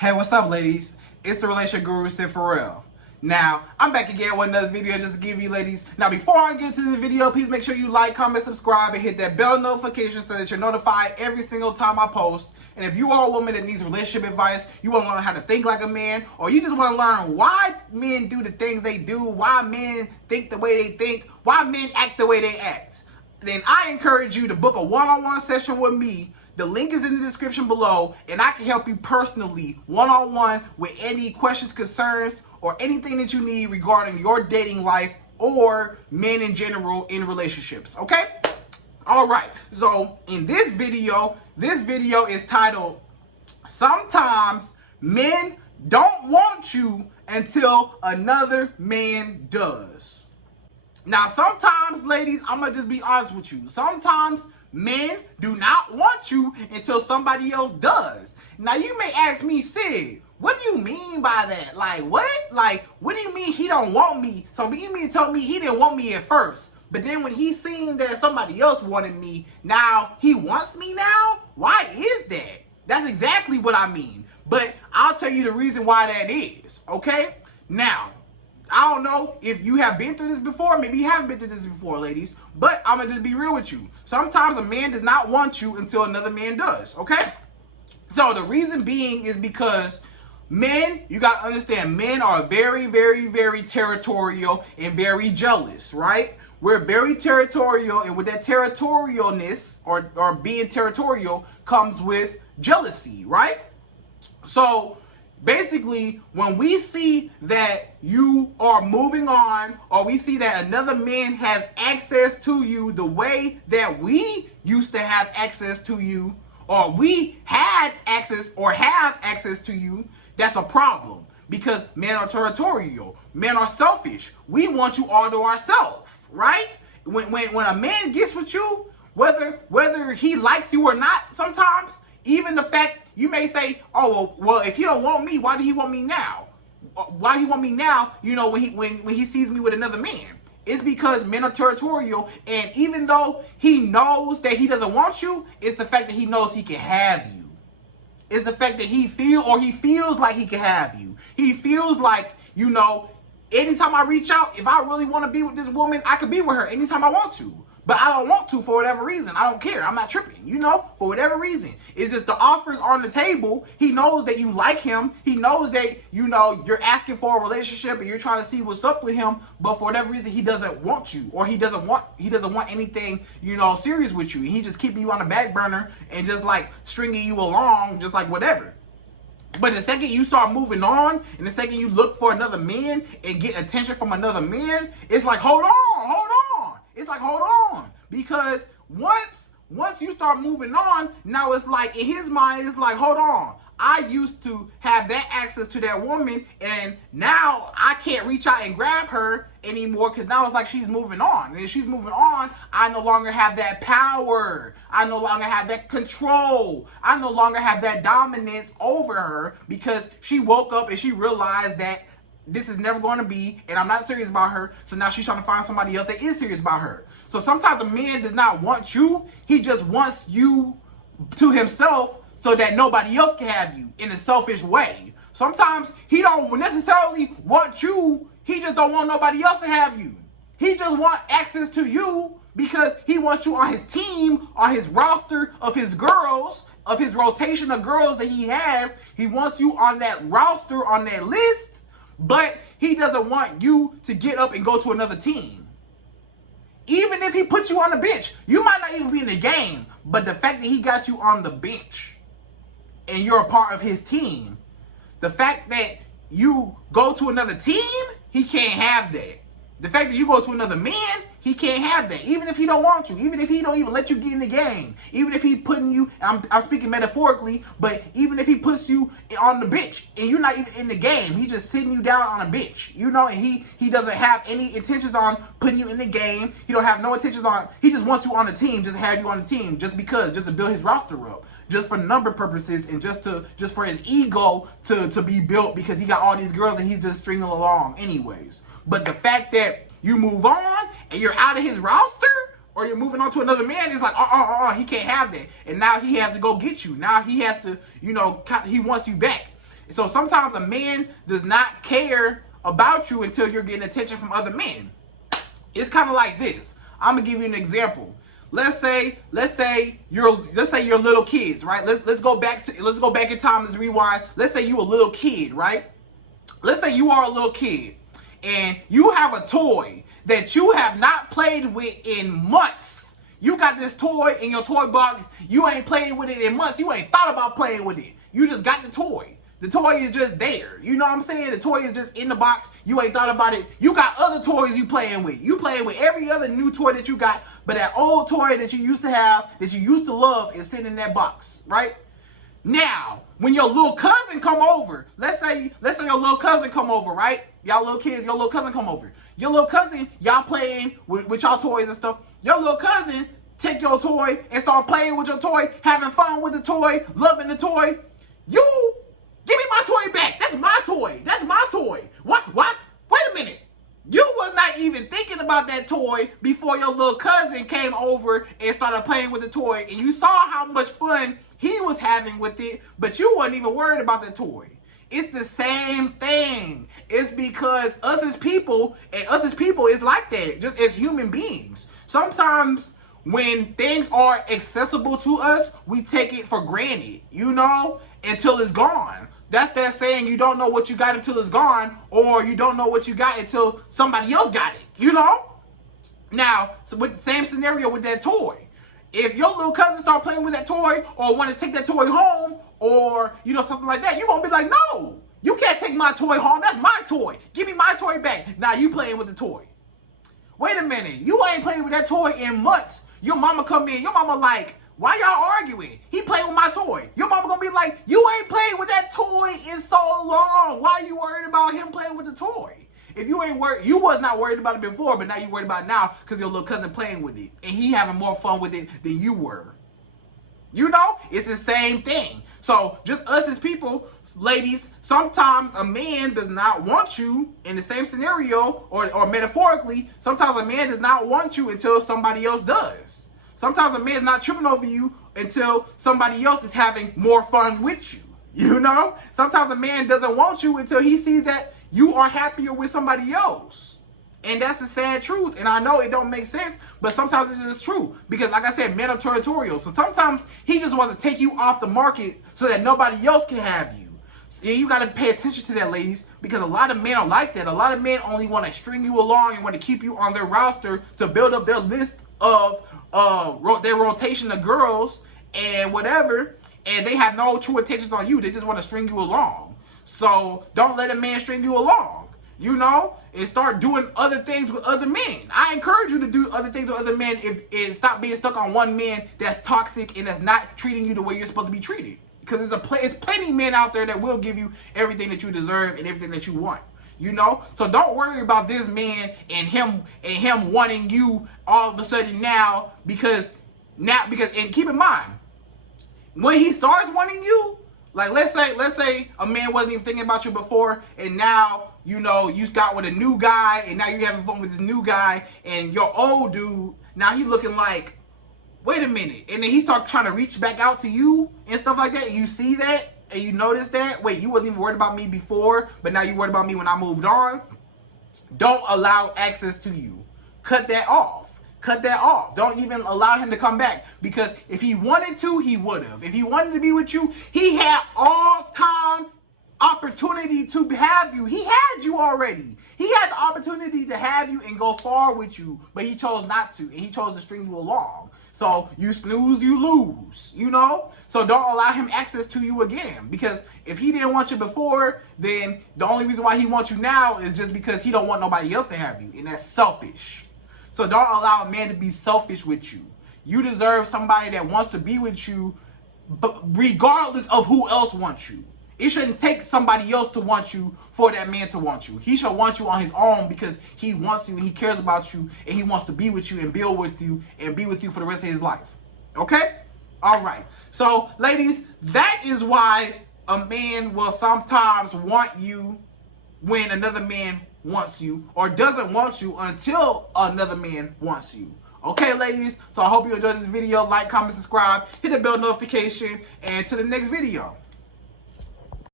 Hey, what's up, ladies? It's the relationship guru, Sydd Ferrell. Now, I'm back again with another video just to give you ladies. Now, before I get to the video, please make sure you like, comment, subscribe, and hit that bell notification so that you're notified every single time I post. And if you are a woman that needs relationship advice, you want to learn how to think like a man, or you just want to learn why men do the things they do, why men think the way they think, why men act the way they act, then I encourage you to book a one-on-one session with me. The link is in the description below, and I can help you personally, one-on-one, with any questions, concerns, or anything that you need regarding your dating life or men in general in relationships, okay? All right, so in this video is titled, Sometimes Men Don't Want You Until Another Man Does. Now, sometimes, ladies, I'm going to just be honest with you. Sometimes men do not want you until somebody else does. Now, you may ask me, Sid, what do you mean by that? Like, what? Like, what do you mean he don't want me? So, you mean to tell me he didn't want me at first, but then when he seen that somebody else wanted me, now he wants me now? Why is that? That's exactly what I mean. But I'll tell you the reason why that is, okay? Now, I don't know if you have been through this before. Maybe you haven't been through this before, ladies. But I'm going to just be real with you. Sometimes a man does not want you until another man does, okay? So the reason being is because men, you got to understand, men are very, very, very territorial and very jealous, right? We're very territorial, and with that territorialness or being territorial comes with jealousy, right? So basically, when we see that you are moving on, or we see that another man has access to you the way that we used to have access to you, or we had access or have access to you, that's a problem. Because men are territorial. Men are selfish. We want you all to ourselves, right? When a man gets with you, whether he likes you or not, sometimes, even the fact you may say, oh, well, if he don't want me, why do he want me now? Why he want me now, you know, when he sees me with another man? It's because men are territorial, and even though he knows that he doesn't want you, it's the fact that he knows he can have you. It's the fact that he feels like he can have you. He feels like, you know, anytime I reach out, if I really want to be with this woman, I can be with her anytime I want to. But I don't want to for whatever reason. I don't care. I'm not tripping, you know, for whatever reason. It's just the offers on the table. He knows that you like him. He knows that, you know, you're asking for a relationship and you're trying to see what's up with him. But for whatever reason, he doesn't want you, or he doesn't want anything, you know, serious with you. He's just keeping you on the back burner and just like stringing you along, just like whatever. But the second you start moving on, and the second you look for another man and get attention from another man, it's like, hold on. It's like, hold on. Because once you start moving on, now it's like, in his mind, it's like, hold on. I used to have that access to that woman, and now I can't reach out and grab her anymore because now it's like she's moving on. And if she's moving on, I no longer have that power. I no longer have that control. I no longer have that dominance over her because she woke up and she realized that this is never going to be, and I'm not serious about her, so now she's trying to find somebody else that is serious about her. So sometimes a man does not want you. He just wants you to himself so that nobody else can have you in a selfish way. Sometimes he don't necessarily want you. He just don't want nobody else to have you. He just wants access to you because he wants you on his team, on his roster of his girls, of his rotation of girls that he has. He wants you on that roster, on that list. But he doesn't want you to get up and go to another team. Even if he puts you on the bench, you might not even be in the game, but the fact that he got you on the bench and you're a part of his team, the fact that you go to another team, he can't have that. The fact that you go to another man, he can't have that. Even if he don't want you, even if he don't even let you get in the game, even if he putting you, I'm speaking metaphorically, but even if he puts you on the bench and you're not even in the game, he's just sitting you down on a bench, you know, and he doesn't have any intentions on putting you in the game. He don't have no intentions on, he just wants you on the team, just have you on the team, just to build his roster up, just for number purposes and just for his ego to be built because he got all these girls and he's just stringing along anyways. But the fact that you move on and you're out of his roster, or you're moving on to another man, it's like, he can't have that. And now he has to go get you. Now he has to, you know, he wants you back. So sometimes a man does not care about you until you're getting attention from other men. It's kind of like this. I'm gonna give you an example. Let's say you're little kids, right? Let's go back in time. Let's rewind. Let's say you a little kid, right? Let's say you are a little kid and you have a toy that you have not played with in months. You got this toy in your toy box. You ain't played with it in months. You ain't thought about playing with it. You just got the toy. The toy is just there. You know what I'm saying? The toy is just in the box. You ain't thought about it. You got other toys you playing with. You playing with every other new toy that you got, but that old toy that you used to have, that you used to love, is sitting in that box, right? Now, when your little cousin come over, let's say your little cousin come over, right? Y'all little kids, your little cousin come over. Your little cousin, y'all playing with y'all toys and stuff. Your little cousin take your toy and start playing with your toy, having fun with the toy, loving the toy. You give me my toy back. That's my toy. That's my toy. What? Wait a minute. You was not even thinking about that toy before your little cousin came over and started playing with the toy, and you saw how much fun he was having with it, but you wasn't even worried about the toy. It's the same thing. It's because us as people is like that, just as human beings. Sometimes when things are accessible to us, we take it for granted, until it's gone. That's that saying, you don't know what you got until it's gone, or you don't know what you got until somebody else got it, Now, so with the same scenario with that toy. If your little cousin start playing with that toy, or want to take that toy home, or, something like that, you're going to be like, no, you can't take my toy home. That's my toy. Give me my toy back. Now you playing with the toy. Wait a minute. You ain't playing with that toy in months. Your mama come in. Your mama like, why y'all arguing? He playing with my toy. Your mama gonna be like, you ain't playing with that toy in so long. Why are you worried about him playing with the toy? If you ain't worried, you was not worried about it before, but now you worried about it now because your little cousin playing with it. And he having more fun with it than you were. It's the same thing. So just us as people, ladies, sometimes a man does not want you in the same scenario, or metaphorically, sometimes a man does not want you until somebody else does. Sometimes a man's not tripping over you until somebody else is having more fun with you. Sometimes a man doesn't want you until he sees that you are happier with somebody else. And that's the sad truth. And I know it don't make sense, but sometimes it's just true. Because like I said, men are territorial. So sometimes he just wants to take you off the market so that nobody else can have you. See, you got to pay attention to that, ladies, because a lot of men are like that. A lot of men only want to string you along and want to keep you on their roster to build up their list of their rotation of girls and whatever, and they have no true intentions on you. They just want to string you along. So don't let a man string you along, and start doing other things with other men. I encourage you to do other things with other men and stop being stuck on one man that's toxic and that's not treating you the way you're supposed to be treated. Because there's plenty of men out there that will give you everything that you deserve and everything that you want. So don't worry about this man and him wanting you all of a sudden now because and keep in mind, when he starts wanting you, like let's say a man wasn't even thinking about you before, and now you got with a new guy, and now you're having fun with this new guy, and your old dude, now he looking like, wait a minute, and then he start trying to reach back out to you and stuff like that, and you see that, and you notice that, wait, you wasn't even worried about me before, but now you worried about me when I moved on. Don't allow access to you. Cut that off. Don't even allow him to come back, because if he wanted to, he would have. If he wanted to be with you, he had all time opportunity to have you. He had you already. He had the opportunity to have you and go far with you, but he chose not to, and he chose to string you along. So you snooze, you lose, So don't allow him access to you again, because if he didn't want you before, then the only reason why he wants you now is just because he don't want nobody else to have you, and that's selfish. So don't allow a man to be selfish with you. You deserve somebody that wants to be with you, but regardless of who else wants you. It shouldn't take somebody else to want you for that man to want you. He should want you on his own because he wants you and he cares about you and he wants to be with you and build with you and be with you for the rest of his life. Okay? All right. So, ladies, that is why a man will sometimes want you when another man wants you, or doesn't want you until another man wants you. Okay, ladies? So I hope you enjoyed this video. Like, comment, subscribe, hit the bell notification, and to the next video.